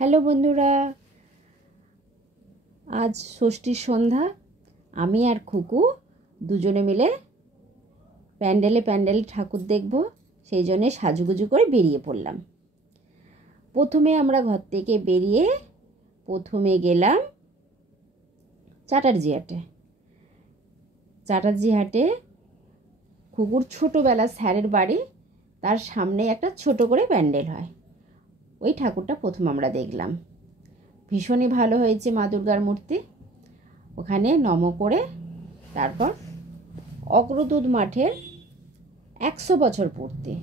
Hello বন্ধুরা, আজ ষষ্ঠীর সন্ধ্যা। আমি আর খুকু দুজনে মিলে প্যান্ডেলে ঠাকুর দেখব, সেই জন্যে সাজুগুজু করে বেরিয়ে পড়লাম। প্রথমে আমরা ঘর থেকে বেরিয়ে গেলাম চাটার্জি হাটে। খুকুর ছোটোবেলার স্যারের বাড়ি, তার সামনে একটা ছোট করে প্যান্ডেল হয়। ওই ঠাকুরটা প্রথম আমরা দেখলাম, ভীষণই ভালো হয়েছে মা দুর্গার মূর্তি। ওখানে নম করে তারপর অগ্রদূত মাঠের 100 বছর পূর্তি,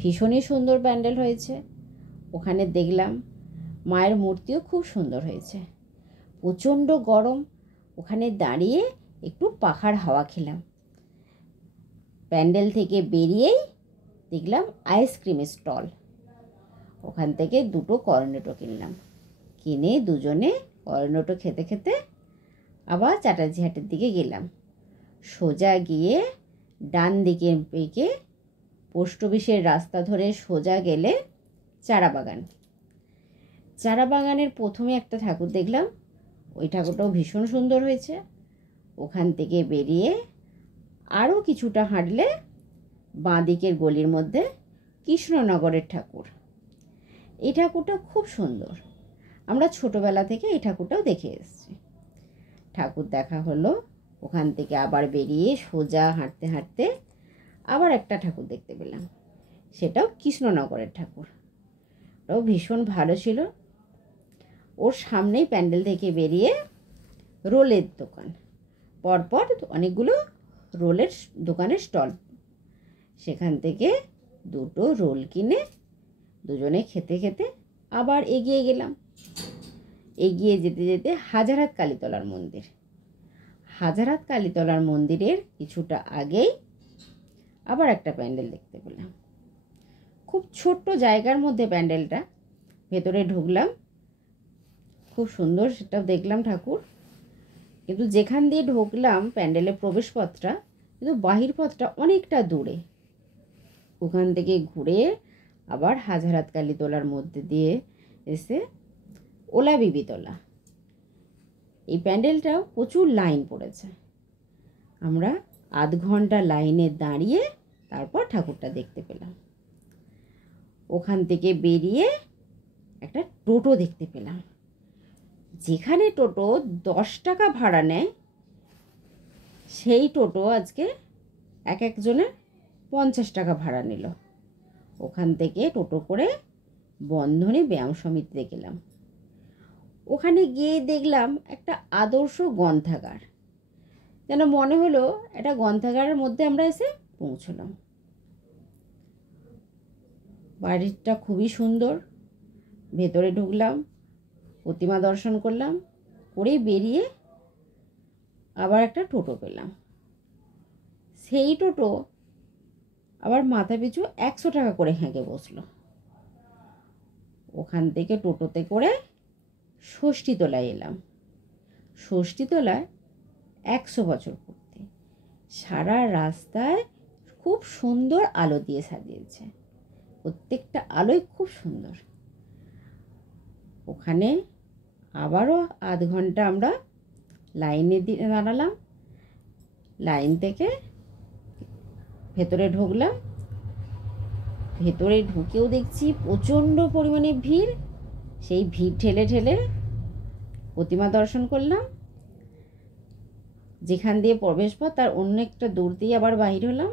ভীষণই সুন্দর প্যান্ডেল হয়েছে। ওখানে দেখলাম মায়ের মূর্তিও খুব সুন্দর হয়েছে। প্রচণ্ড গরম, ওখানে দাঁড়িয়ে একটু পাখার হাওয়া খেলাম। প্যান্ডেল থেকে বেরিয়েই দেখলাম আইসক্রিমের স্টল, ওখান থেকে 2টো কর্নেটো কিনলাম। কিনে দুজনে কর্নেটো খেতে খেতে আবার চাটার্জি হাটের দিকে গেলাম। সোজা গিয়ে ডান দিকে পেকে পোস্ট অফিসের রাস্তা ধরে সোজা গেলে চারা বাগানের প্রথমে একটা ঠাকুর দেখলাম, ওই ঠাকুরটাও ভীষণ সুন্দর হয়েছে। ওখান থেকে বেরিয়ে আরও কিছুটা হাঁটলে বাঁ দিকের গলির মধ্যে কৃষ্ণনগরের ঠাকুর। এই ঠাকুরটা খুব সুন্দর, আমরা ছোটোবেলা থেকে এই ঠাকুরটাও দেখে এসেছি। ঠাকুর দেখা হলো, ওখান থেকে আবার বেরিয়ে সোজা হাঁটতে হাঁটতে আবার একটা ঠাকুর দেখতে পেলাম, সেটাও কৃষ্ণনগরের ঠাকুর। ওটাও ভীষণ ভালো ছিল। ওর সামনেই প্যান্ডেল থেকে বেরিয়ে রোলের দোকান, পরপর অনেকগুলো রোলের দোকানের স্টল। সেখান থেকে 2টো রোল কিনে দুজনে খেতে খেতে আবার এগিয়ে গেলাম। এগিয়ে যেতে যেতে হাজারহাট কালীতলার মন্দিরের কিছুটা আগেই আবার একটা প্যান্ডেল দেখতে পেলাম। খুব ছোট্ট জায়গার মধ্যে প্যান্ডেলটা, ভেতরে ঢুকলাম, খুব সুন্দর সেটাও দেখলাম ঠাকুর। কিন্তু যেখান দিয়ে ঢুকলাম প্যান্ডেলের প্রবেশপথটা, কিন্তু বাহির পথটা অনেকটা দূরে। ওখান থেকে ঘুরে আবার হাজারহাট কালীতলার মধ্যে দিয়ে এসে ওলা বিবিতলা। এই প্যান্ডেলটাও প্রচুর লাইন পড়েছে। আমরা আধ ঘন্টা লাইনে দাঁড়িয়ে তারপর ঠাকুরটা দেখতে পেলাম। ওখান থেকে বেরিয়ে একটা টোটো দেখতে পেলাম, যেখানে টোটো 10 টাকা ভাড়া নেয়, সেই টোটো আজকে এক একজনের 50 টাকা ভাড়া নিল। ওখান থেকে টোটো করে বন্ধনে ব্যায়াম সমিতিতে গেলাম। ওখানে গিয়ে দেখলাম একটা আদর্শ গ্রন্থাগার, যেন মনে হলো একটা গ্রন্থাগারের মধ্যে আমরা এসে পৌঁছলাম। বাড়িটা খুবই সুন্দর। ভেতরে ঢুকলাম, প্রতিমা দর্শন করলাম, করে বেরিয়ে আবার একটা টোটো পেলাম। সেই টোটো আবার মাথা পিছু 100 টাকা করে হেঁকে বসলো। ওখান থেকে টোটোতে করে ষষ্ঠীতলায় এলাম। ষষ্ঠীতলায় 100 বছর পূর্তি, সারা রাস্তায় খুব সুন্দর আলো দিয়ে সাজিয়েছে, প্রত্যেকটা আলোই খুব সুন্দর। ওখানে আবারও আধ ঘন্টা আমরা লাইনে দাঁড়ালাম। লাইন থেকে ভেতরে ঢুকলাম। ভেতরে ঢুকেও দেখছি প্রচণ্ড পরিমাণে ভিড়। সেই ভিড় ঠেলে ঠেলে প্রতিমা দর্শন করলাম। যেখান দিয়ে প্রবেশপথ তার অন্য একটা দূর দিয়ে আবার বাহির হলাম।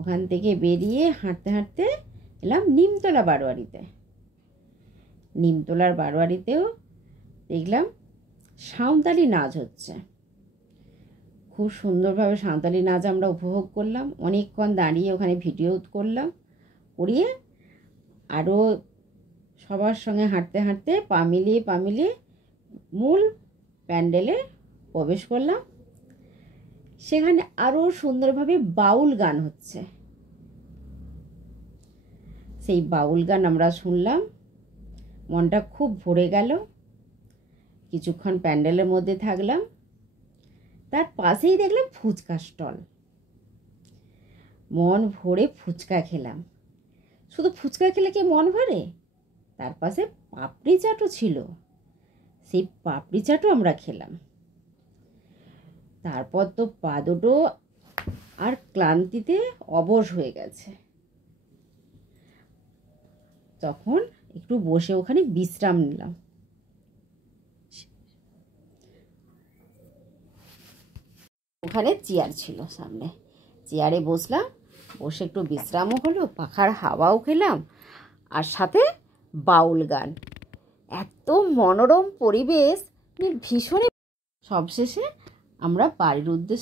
ওখান থেকে বেরিয়ে হাঁটতে হাঁটতে এলাম নিমতলা বারোয়ারিতে। নিমতলার বারোয়ারিতেও দেখলাম সাঁওতালি নাচ হচ্ছে। খুব সুন্দরভাবে সাঁওতালি নাচ আমরা উপভোগ করলাম। অনেকক্ষণ দাঁড়িয়ে ওখানে ভিডিও করলাম, করিয়ে আরও সবার সঙ্গে হাঁটতে হাঁটতে পা মিলিয়ে মূল প্যান্ডেলে প্রবেশ করলাম। সেখানে আরও সুন্দরভাবে বাউল গান হচ্ছে। সেই বাউল গান আমরা শুনলাম, মনটা খুব ভরে গেল। কিছুক্ষণ প্যান্ডেলের মধ্যে থাকলাম। তার পাশেই দেখলাম ফুচকা স্টল। মন ভরে ফুচকা খেলাম। শুধু ফুচকা খেলে কি মন ভরে? তার পাশে পাপড়ি চাটও ছিল, সেই পাপড়ি চাটও আমরা খেলাম। তারপর তো পা দুটো আর ক্লান্তিতে অবশ হয়ে গেছে। তখন একটু বসে ওখানে বিশ্রাম নিলাম। ওখানে চেয়ার ছিল সামনে, চেয়ারে বসলাম, বসে একটু বিশ্রামও হলো, পাখার হাওয়াও খেলাম, আর সাথে বাউল গান। এত মনোরম পরিবেশ, ভীষণই। সবশেষে আমরা বাড়ির উদ্দেশ্যে